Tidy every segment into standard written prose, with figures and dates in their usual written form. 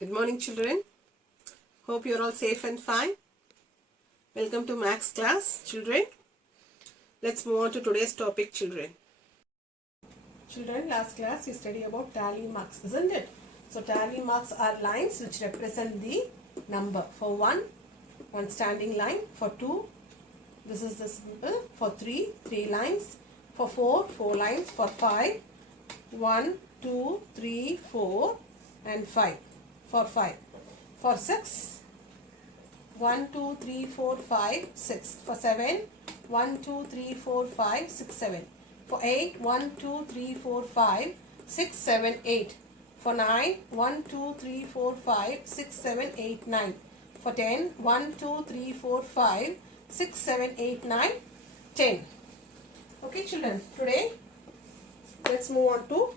Good morning, children. Hope you're all safe and fine. Welcome to Maths class, children. Let's move on to today's topic, children. Children, last class you studied about tally marks, isn't it? So tally marks are lines which represent the number. For one standing line. For two, this is the symbol. For three lines. For four lines. For five, 1, 2, 3, 4 and 5. For 5. For 6, 1, 2, 3, 4, 5, 6. For 7, 1, 2, 3, 4, 5, 6, 7. For 8, 1, 2, 3, 4, 5, 6, 7, 8. For 9, 1, 2, 3, 4, 5, 6, 7, 8, 9. For 10, 1, 2, 3, 4, 5, 6, 7, 8, 9, 10. Okay, children. Today, let's move on to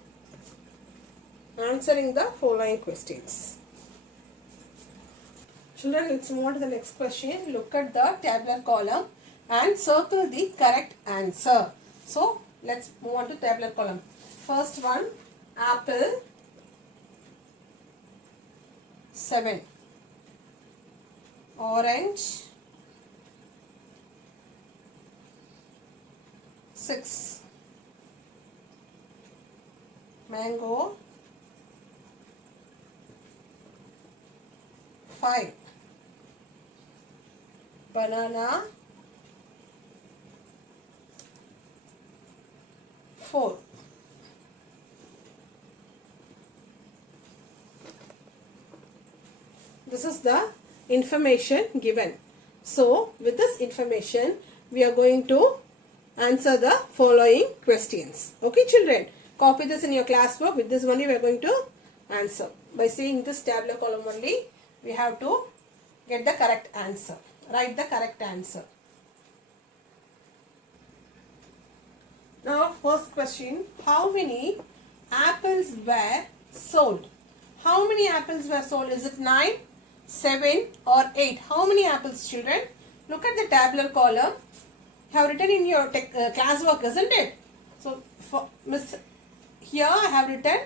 answering the following questions. Children, let's move on to the next question. Look at the tabular column and circle the correct answer. So, let's move on to tabular column. First one, apple, 7. Orange, 6. Mango, 5. Banana, 4. This is the information given. So, with this information, we are going to answer the following questions. Okay, children? Copy this in your classwork. With this only we are going to answer. By seeing this tabular column only, we have to get the correct answer. Write the correct answer. Now, first question. How many apples were sold? How many apples were sold? Is it 9, 7 or 8? How many apples, children? Look at the tabular column. You have written in your classwork, isn't it? So, for Miss, here I have written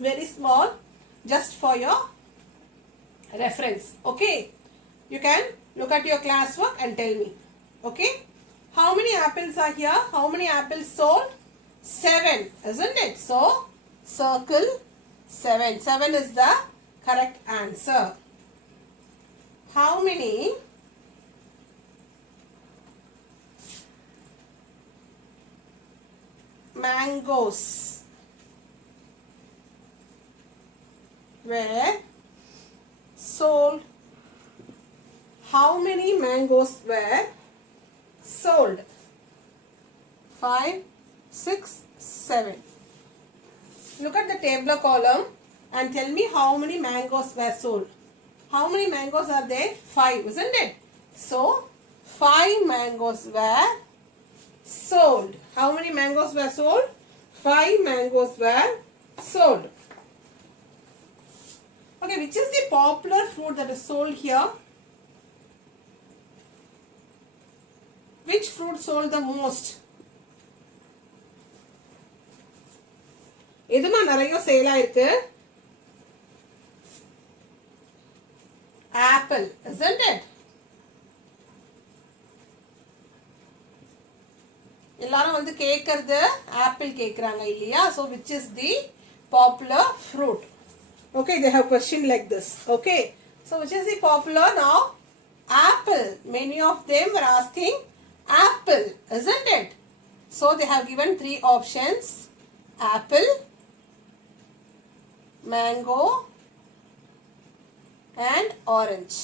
very small, just for your reference. Okay, you can look at your classwork and tell me. Okay, how many apples are here? How many apples sold? 7, isn't it? So, circle 7. 7 is the correct answer. How many mangoes were sold? How many mangoes were sold? 5, 6, 7. Look at the tabular column and tell me how many mangoes were sold. How many mangoes are there? 5, isn't it? So, 5 mangoes were sold. How many mangoes were sold? 5 mangoes were sold. Okay, which is the popular fruit that is sold here? Which fruit sold the most? எதுமா நிறைய சேலா இருக்கு? Apple, isn't it? எல்லாரும் வந்து கேக்குறது apple கேக்குறாங்க இல்லையா? So which is the popular fruit? Okay, they have question like this. Okay, so which is the popular now? Apple. Many of them were asking apple, isn't it? So they have given 3 options: apple, mango and orange.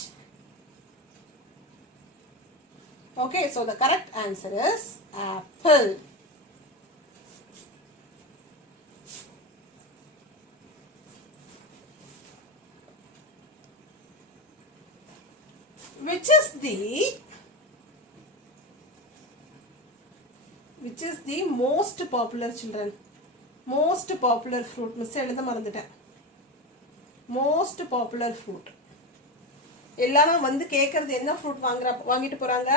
Okay, so the correct answer is apple. Which is the most popular, children? Most popular fruit. Miss எழுத மறந்துட்டேன். Most popular fruit. எல்லாரும் வந்து கேக்குறது என்ன fruit வாங்கிட்டு போறாங்க?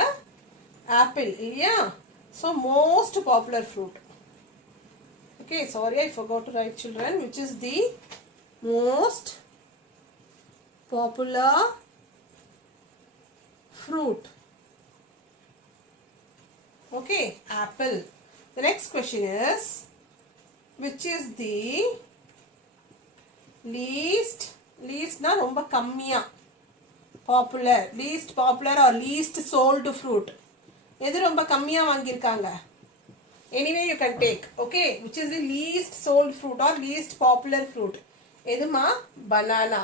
Apple இல்லையா? So most popular fruit. Okay, sorry, I forgot to write, children. Which is the most popular fruit. Okay, apple. The next question is, which is the least na romba kammiya popular, least popular or least sold fruit? எது ரொம்ப கம்மியா வாங்கிருக்காங்க? Anyway you can take. Okay, which is the least sold fruit or least popular fruit? எதுமா? Banana.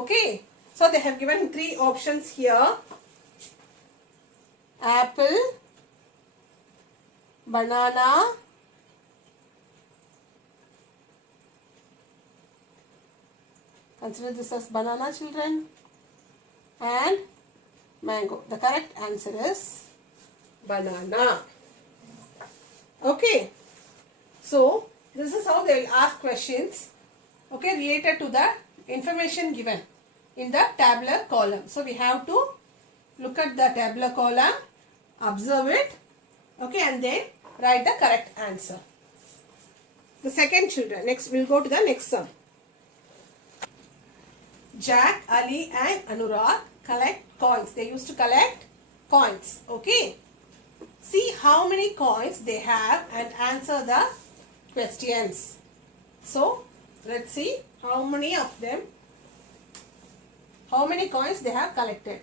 Okay, so they have given 3 options here: apple, banana, consider this as banana, children, and mango. The correct answer is banana. Okay, so this is how they will ask questions, okay, related to the information given in the tabular column. So we have to look at the tabular column, observe it, okay, and then write the correct answer. The second, children, next we'll go to the next sum. Jack, Ali and Anurag collect coins. They used to collect coins. Okay, see how many coins they have and answer the questions. So let's see how many of them, how many coins they have collected.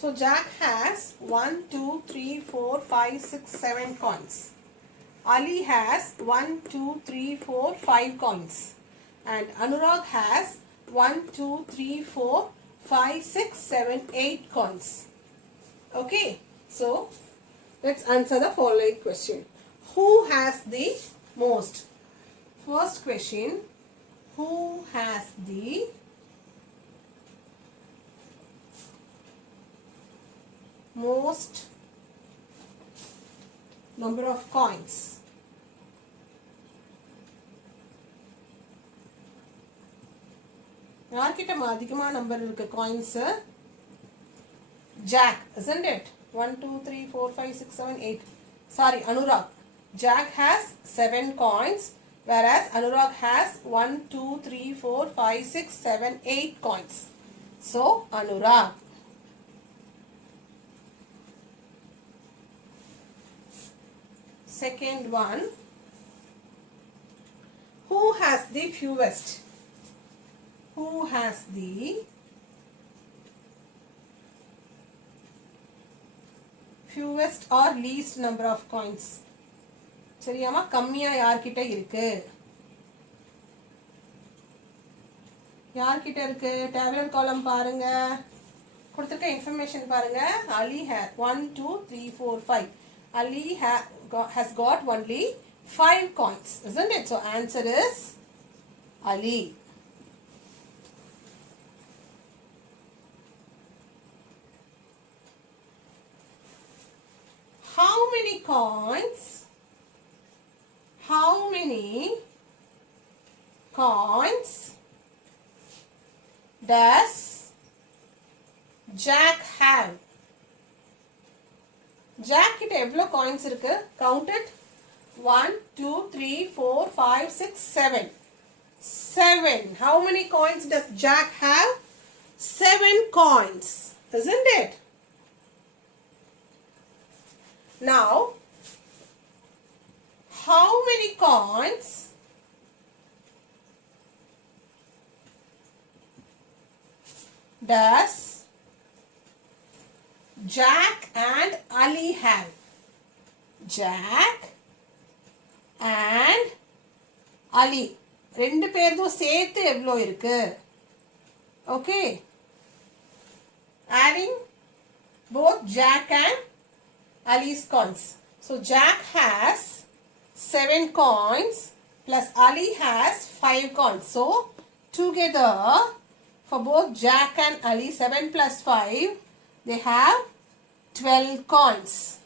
So Jack has 1, 2, 3, 4, 5, 6, 7 coins. Ali has 1, 2, 3, 4, 5 coins. And Anurag has 1, 2, 3, 4, 5, 6, 7, 8 coins. Okay, so let's answer the following question. Who has the most? First question, who has the most number of coins? யார்கிட்ட அதிகமான number இருக்கு coins? Jack, isn't it? 1, 2, 3, 4, 5, 6, 7, 8. Sorry, Anurag. Jack has 7 coins, whereas Anurag has 1, 2, 3, 4, 5, 6, 7, 8 coins. So, Anurag. Second one, who has the fewest? Who has the fewest or least number of coins? சரியாமா? கம்மியா யார்கிட்ட இருக்கு? யார்கிட்ட இருக்கு? டேபிளர் காலம் பாருங்க, கொடுத்திருக்க information பாருங்க. Ali has 1, 2, 3, 4, 5. Ali has got only 5 coins, isn't it? So answer is Ali. How many coins? How many coins does Jack have? Jack கிட்ட எவ்வளோ coins இருக்கு? Count it. 1, 2, 3, 4, 5, 6, 7. 7. How many coins does Jack have? 7 coins, isn't it? Now, how many coins does Jack and Ali have? Jack and Ali ரெண்டு பேர்தும் சேர்த்து எவ்வளோ இருக்கு? Okay, adding both Jack and Ali's coins. So Jack has 7 coins plus Ali has 5 coins. So together for both Jack and Ali, 7 plus 5, they have 12 coins.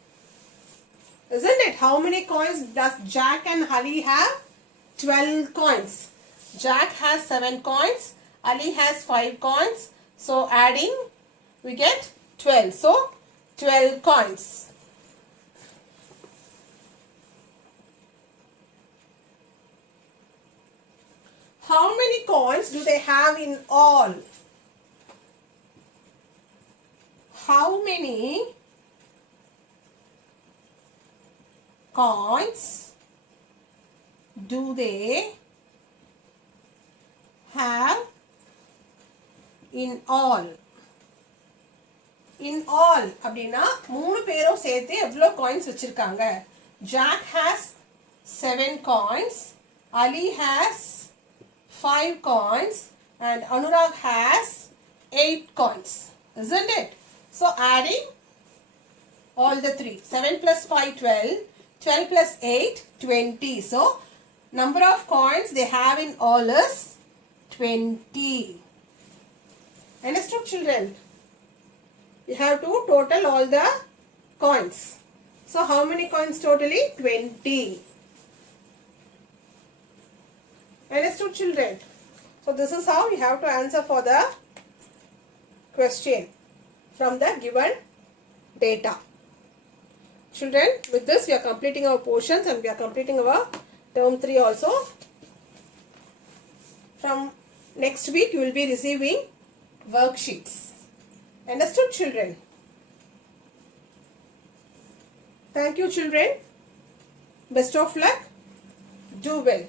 Isn't it? How many coins does Jack and Ali have? 12 coins. Jack has 7 coins. Ali has 5 coins. So adding, we get 12. So 12 coins. How many many coins do they have in all? How many coins do they have in all? In all அப்படினா மூணு பேரும் சேர்த்து எவ்வளோ coins வச்சிருக்காங்க? Jack has 7 coins, Ali has 5 coins and Anurag has 8 coins, isn't it? So adding all the three, 7 plus 5 12, 12 plus 8 20. So number of coins they have in all is 20. Understood, children? You have to total all the coins. So how many coins totally? 20. Understood, children? So this is how you have to answer for the question from the given data. Children, with this we are completing our portions and we are completing our term 3 also. From next week you will be receiving worksheets. Understood, children? Thank you, children. Best of luck. Do well.